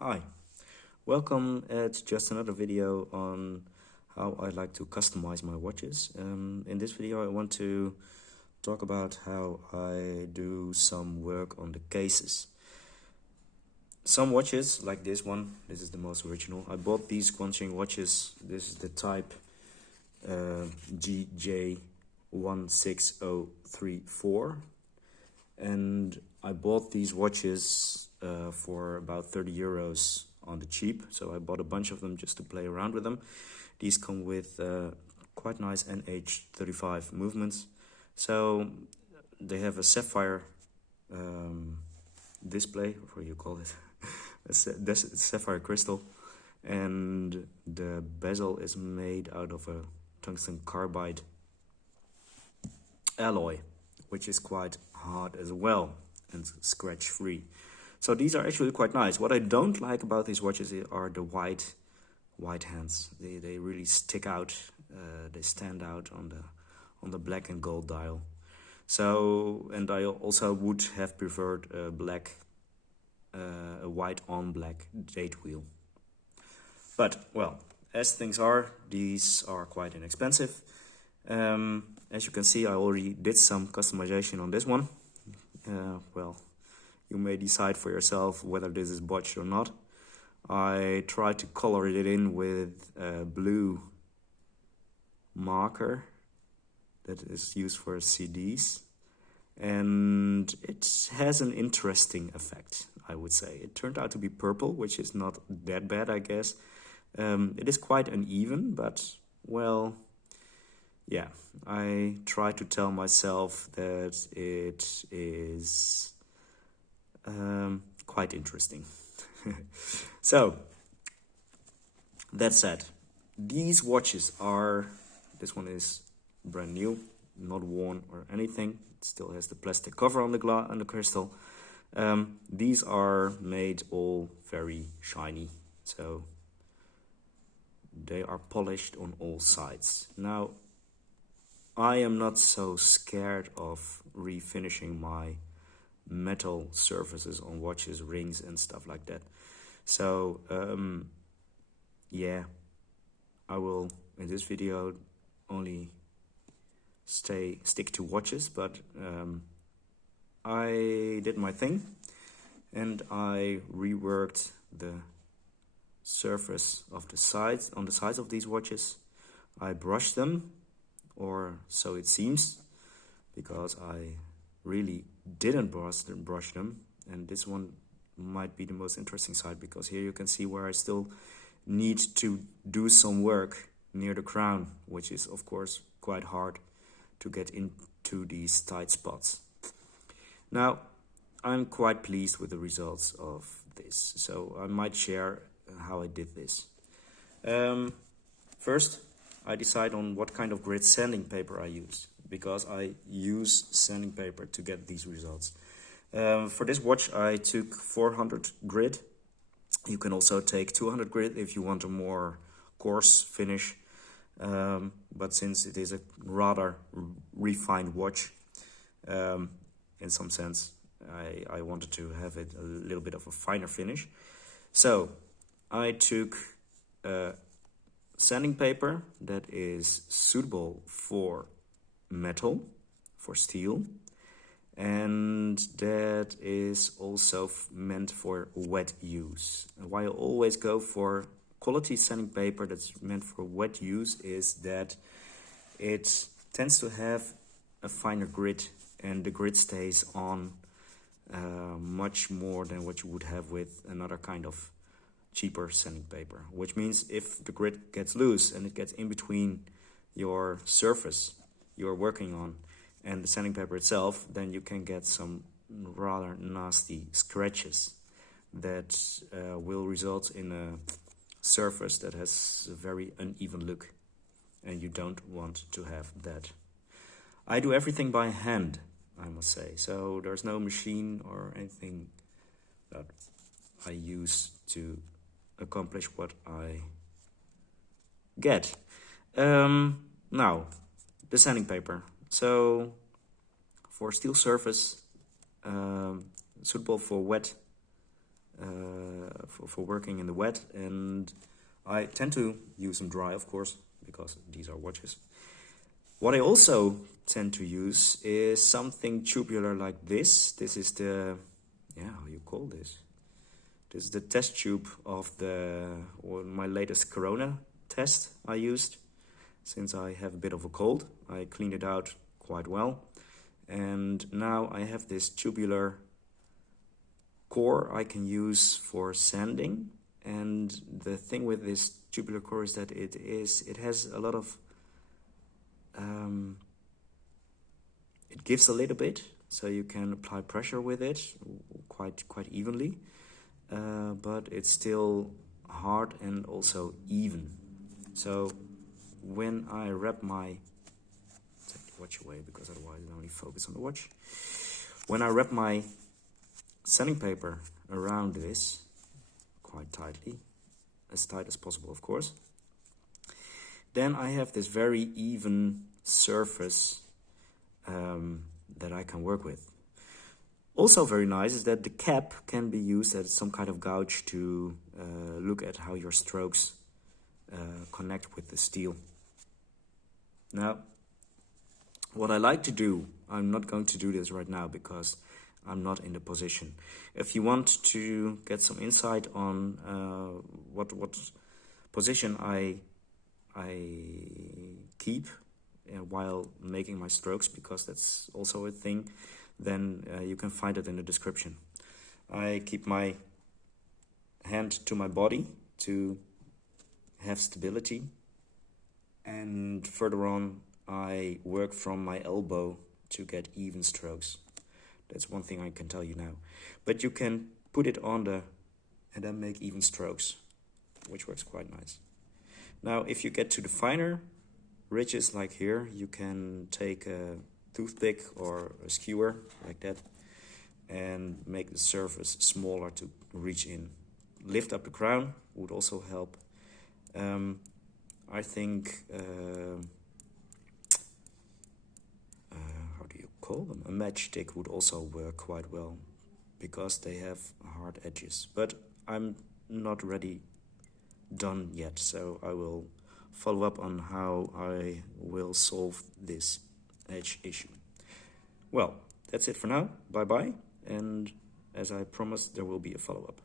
Hi, welcome at just another video on how I like to customize my watches. In this video I want to talk about how I do some work on the cases. Some watches, like this one, this is the most original. I bought these quenching watches. This is the type GJ16034, and I bought these watches for about 30 euros on the cheap, so I bought a bunch of them just to play around with them. These come with quite nice NH35 movements, so they have a sapphire display, or what you call it, sapphire crystal, and the bezel is made out of a tungsten carbide alloy, which is quite hard as well and scratch free. So these are actually quite nice. What I don't like about these watches are the white hands. They really stick out. They stand out on the black and gold dial. So, and I also would have preferred a white on black date wheel. But well, as things are, these are quite inexpensive. As you can see, I already did some customization on this one. Well, you may decide for yourself whether this is botched or not. I tried to color it in with a blue marker that is used for CDs, and it has an interesting effect, I would say. It turned out to be purple, which is not that bad, I guess. It is quite uneven, but well, yeah, I try to tell myself that it is quite interesting. So, that said, these watches are, this one is brand new, not worn or anything. It still has the plastic cover on the crystal. These are made all very shiny, so they are polished on all sides. Now, I am not so scared of refinishing my metal surfaces on watches, rings and stuff like that. So yeah, I will in this video only stick to watches, but I did my thing and I reworked the surface of the sides, on the sides of these watches. I brushed them, or so it seems, because I really didn't brush them, and this one might be the most interesting side, because here you can see where I still need to do some work near the crown, which is of course quite hard to get into these tight spots. Now, I'm quite pleased with the results of this, so I might share how I did this. First, I decide on what kind of grid sanding paper I use, because I use sanding paper to get these results. For this watch I took 400 grit. You can also take 200 grit if you want a more coarse finish, but since it is a rather refined watch, in some sense, I wanted to have it a little bit of a finer finish. So I took sanding paper that is suitable for metal, for steel, and that is also meant for wet use. And why I always go for quality sanding paper that's meant for wet use is that it tends to have a finer grit, and the grit stays on much more than what you would have with another kind of cheaper sanding paper, which means if the grit gets loose and it gets in between your surface you're working on and the sanding paper itself, then you can get some rather nasty scratches that will result in a surface that has a very uneven look, and you don't want to have that. I do everything by hand, I must say, so there's no machine or anything that I use to accomplish what I get. Now, the sanding paper. So, for steel surface, suitable for wet for working in the wet, and I tend to use them dry, of course, because these are watches. What I also tend to use is something tubular like this. This is the, how you call this? This is the test tube of my latest Corona test I used. Since I have a bit of a cold, I cleaned it out quite well. And now I have this tubular core I can use for sanding. And the thing with this tubular core is that it has a lot of, it gives a little bit, so you can apply pressure with it quite evenly. But it's still hard and also even. So when I wrap my, take the watch away because otherwise I only focus on the watch. When I wrap my sanding paper around this quite tightly, as tight as possible of course, then I have this very even surface that I can work with. Also very nice is that the cap can be used as some kind of gouge to look at how your strokes connect with the steel. Now, what I like to do, I'm not going to do this right now because I'm not in the position. If you want to get some insight on what position I keep while making my strokes, because that's also a thing, then you can find it in the description. I keep my hand to my body to have stability, and further on I work from my elbow to get even strokes. That's one thing I can tell you now. But you can put it on and then make even strokes, which works quite nice. Now if you get to the finer ridges like here, you can take a toothpick or a skewer like that and make the surface smaller to reach in. Lift up the crown would also help. I think, how do you call them? A matchstick would also work quite well because they have hard edges. But I'm not ready done yet, so I will follow up on how I will solve this edge issue. Well, that's it for now. Bye bye, and as I promised, there will be a follow-up.